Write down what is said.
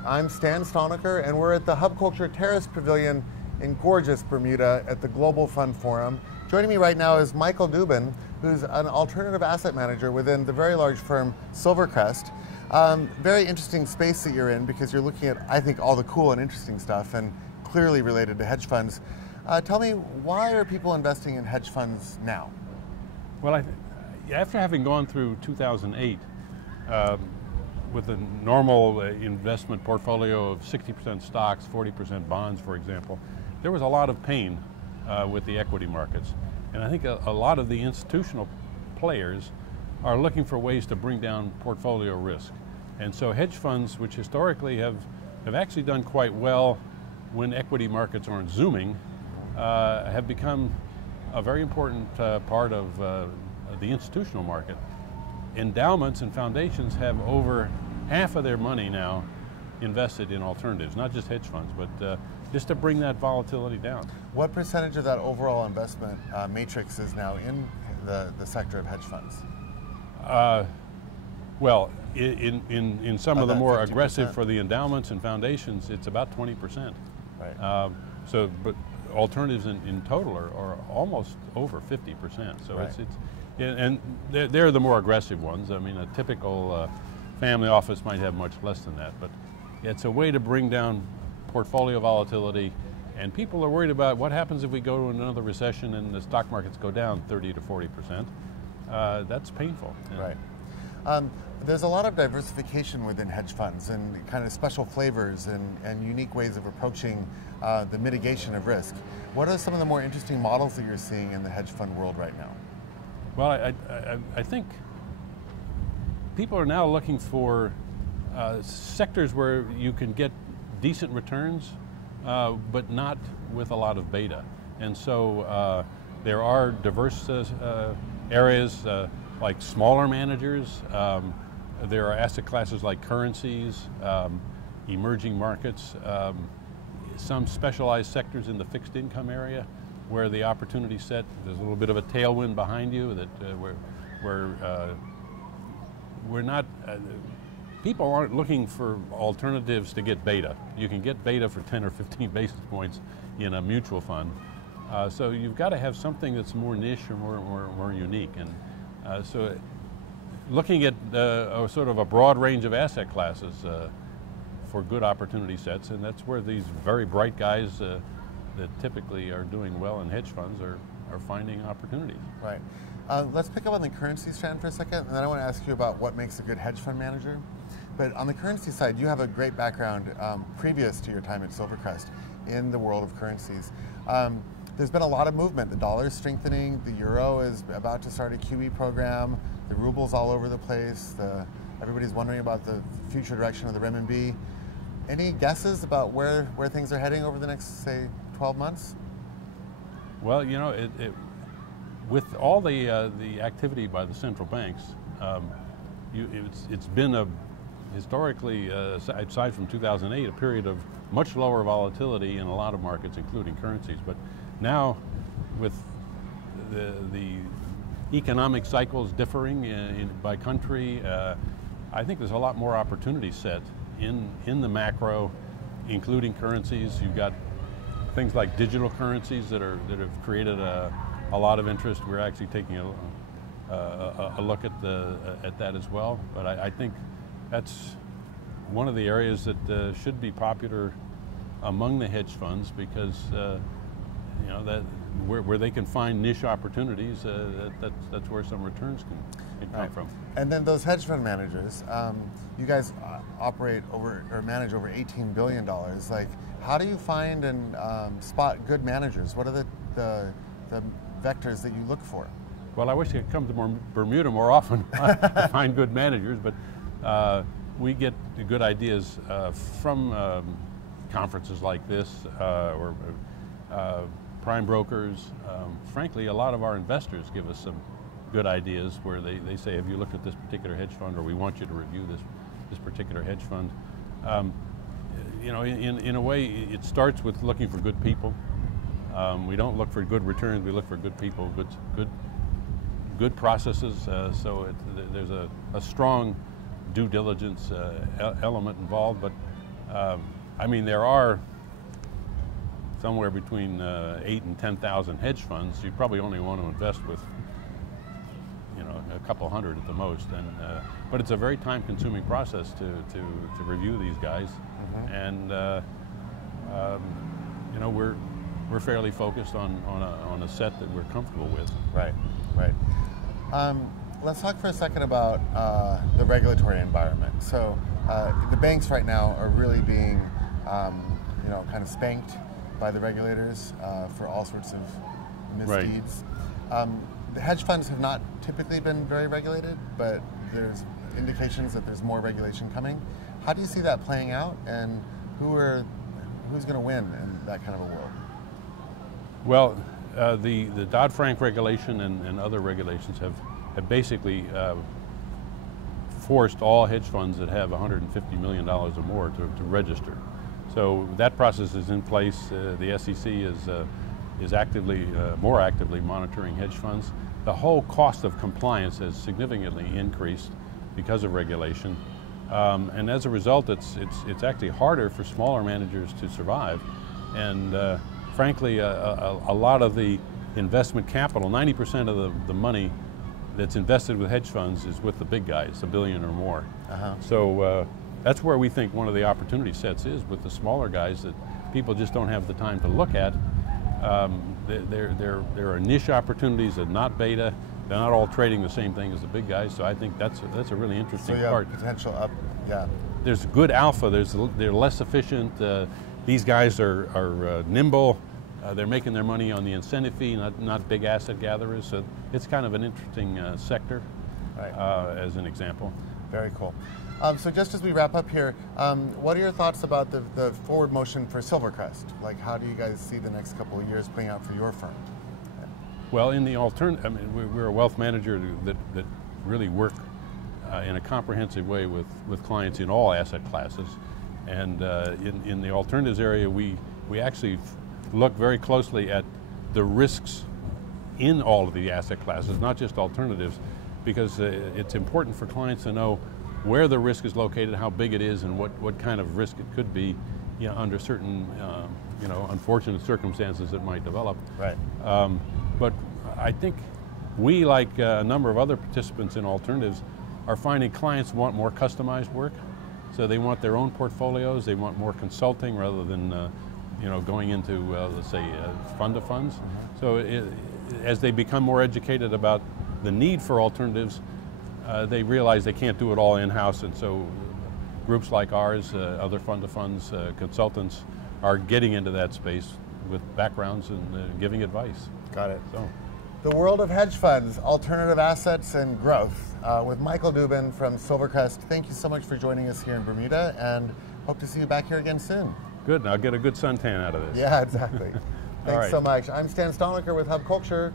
Culture. I'm Stan Stalnaker, and we're at the Hub Culture Terrace Pavilion in gorgeous Bermuda at the Global Fund Forum. Joining me right now is Michael Dubin, who's an alternative asset manager within the very large firm Silvercrest. Very interesting space that you're in because you're looking at, I think, all the cool and interesting stuff and clearly related to hedge funds. Tell me, why are people investing in hedge funds now? Well, after having gone through 2008, with a normal investment portfolio of 60% stocks, 40% bonds, for example, there was a lot of pain with the equity markets. And I think a lot of the institutional players are looking for ways to bring down portfolio risk. And so hedge funds, which historically have actually done quite well when equity markets aren't zooming, have become a very important part of the institutional market. Endowments and foundations have over half of their money now invested in alternatives, not just hedge funds, but just to bring that volatility down. What percentage of that overall investment matrix is now in the sector of hedge funds? Well, in some of the more 50%? aggressive for the endowments and foundations, it's about 20%. Right. But alternatives in total are almost over 50%. So right. And they're the more aggressive ones. I mean, a typical family office might have much less than that, but it's a way to bring down portfolio volatility. And people are worried about what happens if we go to another recession and the stock markets go down 30 to 40%. That's painful. Right. There's a lot of diversification within hedge funds and kind of special flavors and unique ways of approaching the mitigation of risk. What are some of the more interesting models that you're seeing in the hedge fund world right now? Well, I think people are now looking for sectors where you can get decent returns, but not with a lot of beta. And so there are diverse areas like smaller managers. There are asset classes like currencies, emerging markets, some specialized sectors in the fixed income area where the opportunity set, there's a little bit of a tailwind behind you that we're not, people aren't looking for alternatives to get beta. You can get beta for 10 or 15 basis points in a mutual fund. So you've got to have something that's more niche or more unique. And so looking at sort of a broad range of asset classes for good opportunity sets, and that's where these very bright guys that typically are doing well in hedge funds are finding opportunities. Right. Let's pick up on the currency strand for a second, and then I want to ask you about what makes a good hedge fund manager. But on the currency side, you have a great background previous to your time at Silvercrest in the world of currencies. There's been a lot of movement. The dollar's strengthening, the euro is about to start a QE program, the ruble's all over the place, everybody's wondering about the future direction of the renminbi. Any guesses about where things are heading over the next, say, 12 months? Well, you know, with all the activity by the central banks, it's been historically, aside from 2008, a period of much lower volatility in a lot of markets, including currencies. But now, with the economic cycles differing by country, I think there's a lot more opportunity set in the macro, including currencies. You've got things like digital currencies that have created a lot of interest. We're actually taking a look at that as well. But I think that's one of the areas that should be popular among the hedge funds because you know that where they can find niche opportunities, that's where some returns can come from. And then those hedge fund managers, you guys operate over or manage over $18 billion. Like, how do you find and spot good managers? What are the vectors that you look for? Well, I wish I could come to Bermuda more often to find good managers, but we get good ideas from conferences like this or prime brokers. Frankly, a lot of our investors give us some good ideas where they say, have you looked at this particular hedge fund, or we want you to review this particular hedge fund. You know, in a way, it starts with looking for good people. We don't look for good returns, we look for good people, good processes. So there's a strong due diligence element involved, but I mean, there are somewhere between 8 and 10,000 hedge funds. You probably only want to invest with, you know, a couple hundred at the most. And but it's a very time-consuming process to review these guys. Mm-hmm. And you know, we're fairly focused on a set that we're comfortable with. Right, right. Let's talk for a second about the regulatory environment. So the banks right now are really being, you know, kind of spanked by the regulators for all sorts of misdeeds. Right. The hedge funds have not typically been very regulated, but there's indications that there's more regulation coming. How do you see that playing out, and who's going to win in that kind of a world? Well, the Dodd-Frank regulation and other regulations have basically forced all hedge funds that have $150 million or more to register. So that process is in place. The SEC is actively, more actively monitoring hedge funds. The whole cost of compliance has significantly increased because of regulation. And as a result, it's actually harder for smaller managers to survive. And frankly, a lot of the investment capital, 90% of the money that's invested with hedge funds is with the big guys, $1 billion or more. Uh-huh. So that's where we think one of the opportunity sets is with the smaller guys that people just don't have the time to look at. There are niche opportunities that are not beta. They're not all trading the same thing as the big guys, so I think that's a really interesting part. So you have potential up, yeah. There's good alpha. They're less efficient. These guys are nimble. They're making their money on the incentive fee, not big asset gatherers. So it's kind of an interesting sector, right. As an example. Very cool. So just as we wrap up here, what are your thoughts about the forward motion for Silvercrest? Like, how do you guys see the next couple of years playing out for your firm? Well, in the alternative, I mean, we're a wealth manager that really work in a comprehensive way with clients in all asset classes. And in the alternatives area, we actually look very closely at the risks in all of the asset classes, not just alternatives, because it's important for clients to know where the risk is located, how big it is, and what kind of risk it could be, you know, under certain you know, unfortunate circumstances that might develop. Right. But I think we, like a number of other participants in alternatives, are finding clients want more customized work. So they want their own portfolios, they want more consulting rather than you know, going into, let's say, fund of funds. Mm-hmm. So as they become more educated about the need for alternatives, they realize they can't do it all in-house, and so groups like ours, other fund of funds, consultants, are getting into that space with backgrounds and giving advice. Got it. So, the world of hedge funds, alternative assets, and growth with Michael Dubin from Silvercrest. Thank you so much for joining us here in Bermuda, and hope to see you back here again soon. Good, and I'll get a good suntan out of this. Yeah, exactly. Thanks right. so much. I'm Stan Stolniker with Hub Culture.